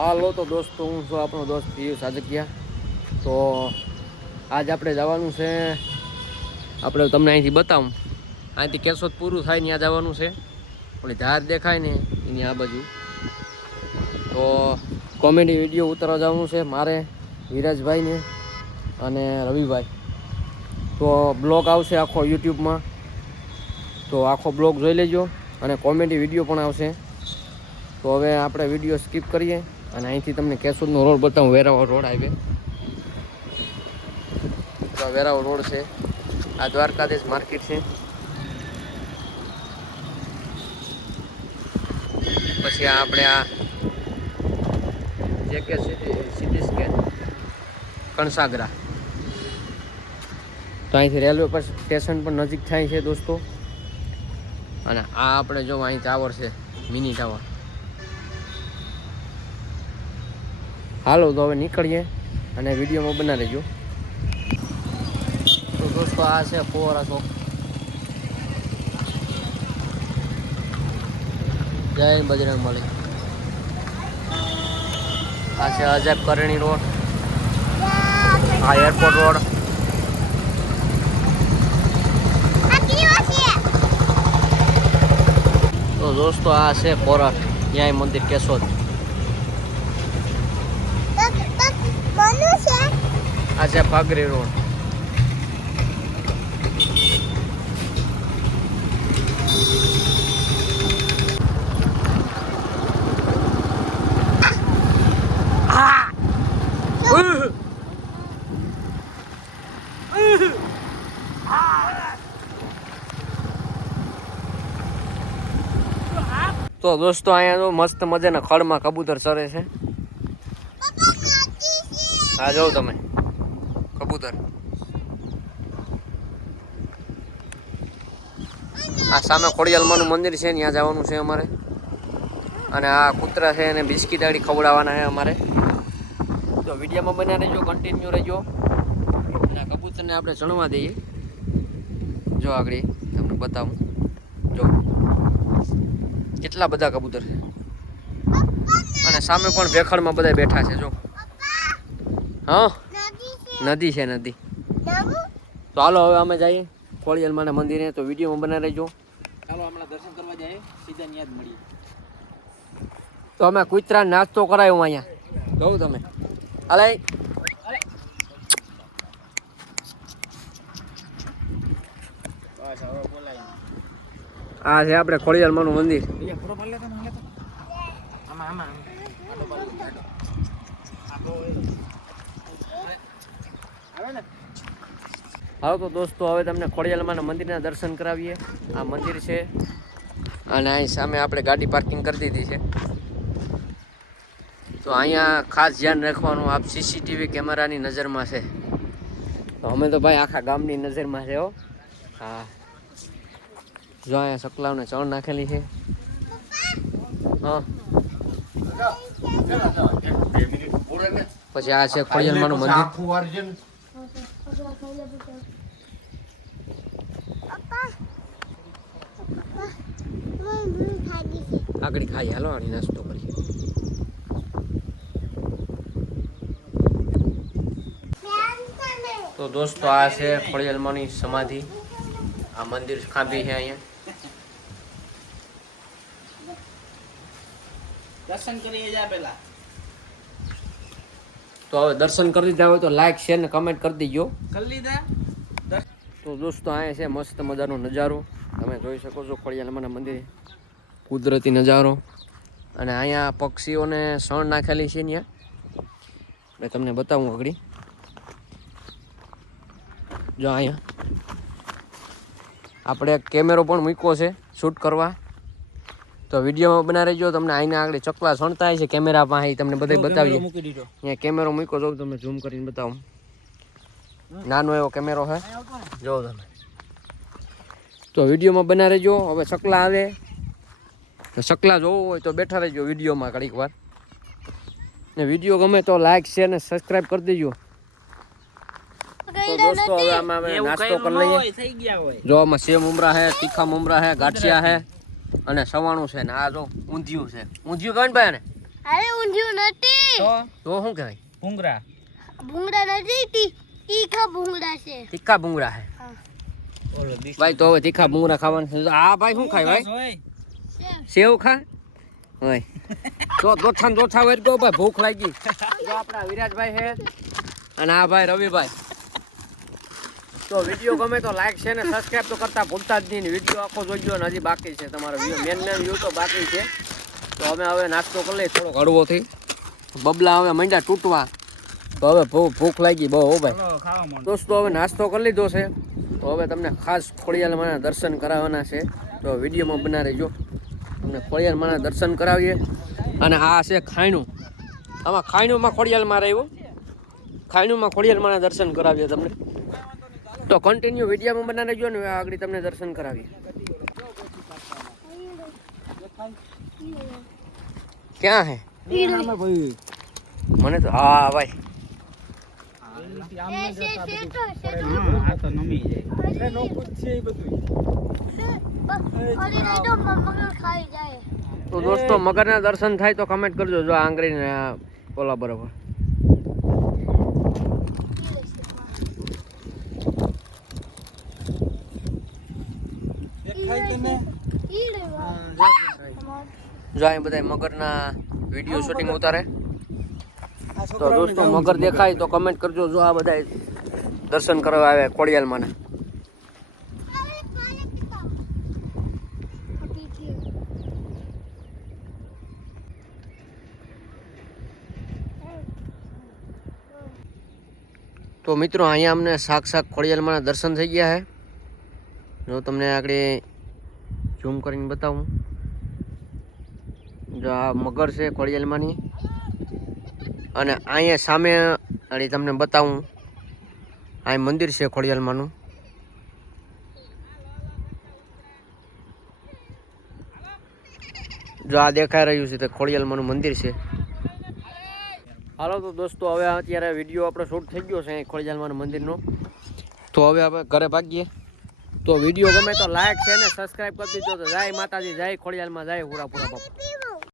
હાલો તો દોસ્તો, હું છું આપણો દોસ્ત પિયુષ સાજકિયા. તો આજ આપણે જવાનું છે, આપણે તમને અહીંથી બતાવું. અહીંથી કેશોદ પૂરું થાય ત્યાં જવાનું છે. ઓલી ધાર દેખાય ને, એની આ બાજુ. તો કોમેડી વીડિયો ઉતારવા જવાનું છે મારે, વિરાજભાઈને અને રવિભાઈ. તો બ્લોગ આવશે આખો યુટ્યુબમાં. તો આખો બ્લોગ જોઈ લેજો અને કોમેડી વીડિયો પણ આવશે. તો હવે આપણે વીડિયો સ્કીપ કરીએ. અને અહીંથી તમને કેશોદનો રોડ બતાવું, વેરાવળ રોડ હાઈવે. તો આ વેરાવળ રોડ છે. આ દ્વારકાધીશ માર્કેટ છે. પછી આ આપણે આ જે કે સિટી સ્કેન કણસાગરા. તો અહીંથી રેલવે પર સ્ટેશન પણ નજીક થાય છે દોસ્તો. અને આ આપણે જો અહીં ટાવર છે, મિની ટાવર. હાલો, તો હવે નીકળીએ અને વિડીયોમાં બના રહેજો. તો દોસ્તો, આ છે ફોરા ચોક જય બજરંગ મળી આ છે અજેબ કરણી રોડ. આ એરપોર્ટ રોડ. તો દોસ્તો, આ છે કોરટ ન્યાય મંદિર કેશોદ. આ છે ફાગરી રોડ. તો દોસ્તો અહીંયા મસ્ત મજાના ખડમાં કબૂતર ચરે છે. હા જોઉં તમે. કબૂતર આ સામે ખોડિયાલમાનું મંદિર છે, ત્યાં જવાનું છે અમારે. અને આ કૂતરા છે એને બિસ્કી દાળી ખવડાવવાના છે અમારે. તો વિડીયોમાં બન્યા રહેજો કન્ટિન્યુ રહેજો. આ કબૂતરને આપણે ચણવા દઈએ. જો આગળ, તમને બતાવું. જો, કેટલા બધા કબૂતર છે. અને સામે પણ ભેખડમાં બધા બેઠા છે, જો. હા? નદી છે નદી. તો હાલો હવે અમે જઈએ ખોડિયાલમાના મંદિરે. તો વિડીયોમાં બનાવી રહેજો. ચાલો હમણાં દર્શન કરવા જઈએ. સીધા ન્યા જ મળીએ તો અમે કુતરા નાસ્તો કરાયો અહીંયા. જોઉં તમે. બોલાય. આ છે આપણે ખોડિયાલમાનું મંદિર. મને આમાં આમાં. આવે ને? હાલો તો દોસ્તો હવે તમને ખોડિયાલમાના મંદિરના દર્શન કરાવીએ. આ મંદિર છે. અને અહીં સામે આપણે ગાડી પાર્કિંગ કરી દીધી છે. તો અહીંયા ખાસ ધ્યાન રાખવાનું આપ સીસીટીવી કેમેરાની નજરમાં છે. તો અમે તો ભાઈ આખા ગામની નજરમાં છે હો. હા. જો અહીંયા સકલાવને ચણ નાખેલી છે. હા. પછી આ છે ખોડિયાલમાનું મંદિર. આગળ ખાઈ હાલો આની નાસ્તો કરીએ. તો દોસ્તો આ છે ખોડિયાલમાની સમાધિ. આ મંદિર ખાંભી છે અહીંયા. દર્શન કરીએ જા પેલા. તો હવે દર્શન કરી દીધા હોય તો લાઈક શેર ને કમેન્ટ કરી દીજો. કરી લીધા? તો દોસ્તો અહીંયા છે મસ્ત મજાનો નજારો. તમે જોઈ શકો છો ખોડિયાલમાના મંદિરે. કુદરતી નજારો. અને અહીંયા પક્ષીઓને સણ નાખેલી છે ત્યાં. એટલે તમને બતાવું આગળ. જો અહીંયા. આપણે કેમેરો પણ મૂક્યો છે શૂટ કરવા. તો વિડીયોમાં બના રહેજો તમને અહીંના આગળ ચકલા સણતા છે કેમેરા પાસે તમને બધા બતાવીએ. અહીંયા કેમેરો મૂક્યો જો તમે ઝૂમ કરીને બતાવું. નાનો એવો કેમેરો છે જો તમે. તો વિડીયોમાં બના રહેજો હવે ચકલા આવે. તો ચકલા જોવું હોય તો બેઠા રહેજો વિડીયોમાં ઘડીક વાર. ને વીડિયો ગમે તો લાઈક શેર ને સબસ્ક્રાઇબ કરી દેજો. દોસ્તો હવે આમાં અમે એવું નાસ્તો કઈ કરી લઈએ. હોય થઈ ગયા હોય. જો આમાં સેવ ઉમરા છે તીખા મમરા હે ગાંઠિયા હે અને સવાણું છે ને આ જો ઊંધિયું છે. ઊંધિયું કહેવાય ને ભાઈ ને અરે ઊંધિયું નથી. તો? તો શું કહેવાય ભૂંગરા ભૂંગરા નથી તીખા ભૂંગરા છે. તીખા ભૂંગરા હે. હા ભાઈ તો હવે તીખા ભૂંગરા ખાવાનું આ ભાઈ શું ખાય ભાઈ? સેવ ખા? હોય તો દોઠા ને દોઠા હોય તો ભાઈ ભૂખ લાગી. તો આપણા વિરાજભાઈ છે અને આ ભાઈ રવિભાઈ. તો વીડિયો ગમે તો લાઈક છે ને સબસ્ક્રાઈબ તો કરતા ભૂલતા જ નહીં વીડિયો આખો જોઈજો ને હજી બાકી છે તમારો વ્યૂ મેન મેન વ્યૂ તો બાકી છે. તો અમે હવે નાસ્તો કરી લઈએ થોડોક હળવો થઈ બબલા હવે મંડ્યા તૂટવા. તો હવે ભૂખ લાગી બહુ હો ભાઈ. દોસ્તો હવે નાસ્તો કરી લીધો છે. તો હવે તમને ખાસ ખોડિયાલમાના દર્શન કરાવવાના છે. તો વિડીયોમાં બના રહેજો. તમને ખોડિયાલમાના દર્શન કરાવીએ. અને આ છે ખાયણું. આમાં ખાયણુંમાં ખોડિયાલમાં રહ્યું ખાયણુંમાં ખોડિયાલમાના દર્શન કરાવીએ તમને. તો કન્ટિન્યુ વિડીયોમાં બનાવી જો ને આગળ તમને દર્શન કરાવીએ. ક્યાં હે? મને તો હા ભાઈ. આ તો નમી જાય. તો દોસ્તો મગરના દર્શન થાય તો કમેન્ટ કરજો જો આંગળીને ઓલા બરોબર. જો અહીં બધા મગરના વીડિયો શૂટિંગ ઉતારે. તો દોસ્તો મગર દેખાય તો કમેન્ટ કરજો. જો આ બધા દર્શન કરવા આવે કોડિયાલમાં તો મિત્રો અહીંયા અમને શાક શાક ખોડિયાલમાં દર્શન થઈ ગયા છે જો તમને આગળ ઝૂમ કરીને બતાવું. જો આ મગર છે ખોડિયાલમાંની અને અહીંયા સામે અડી તમને બતાવું. અહીં મંદિર છે ખોડિયાલમાંનું. જો આ દેખાઈ રહ્યું છે તે ખોડિયાલમાંનું મંદિર છે. હાલો તો દોસ્તો, હવે અત્યારે વીડિયો આપણો શૂટ થઈ ગયો છે ખોડિયાલમાંનું મંદિરનો. તો હવે આપણે ઘરે ભાગીએ. તો વીડિયો ગમે તો લાઈક છે ને સબસ્ક્રાઈબ કરી દીધો તો જય માતાજી, જય ખોડિયાલમાં, જય પૂરા પૂરા બાપા.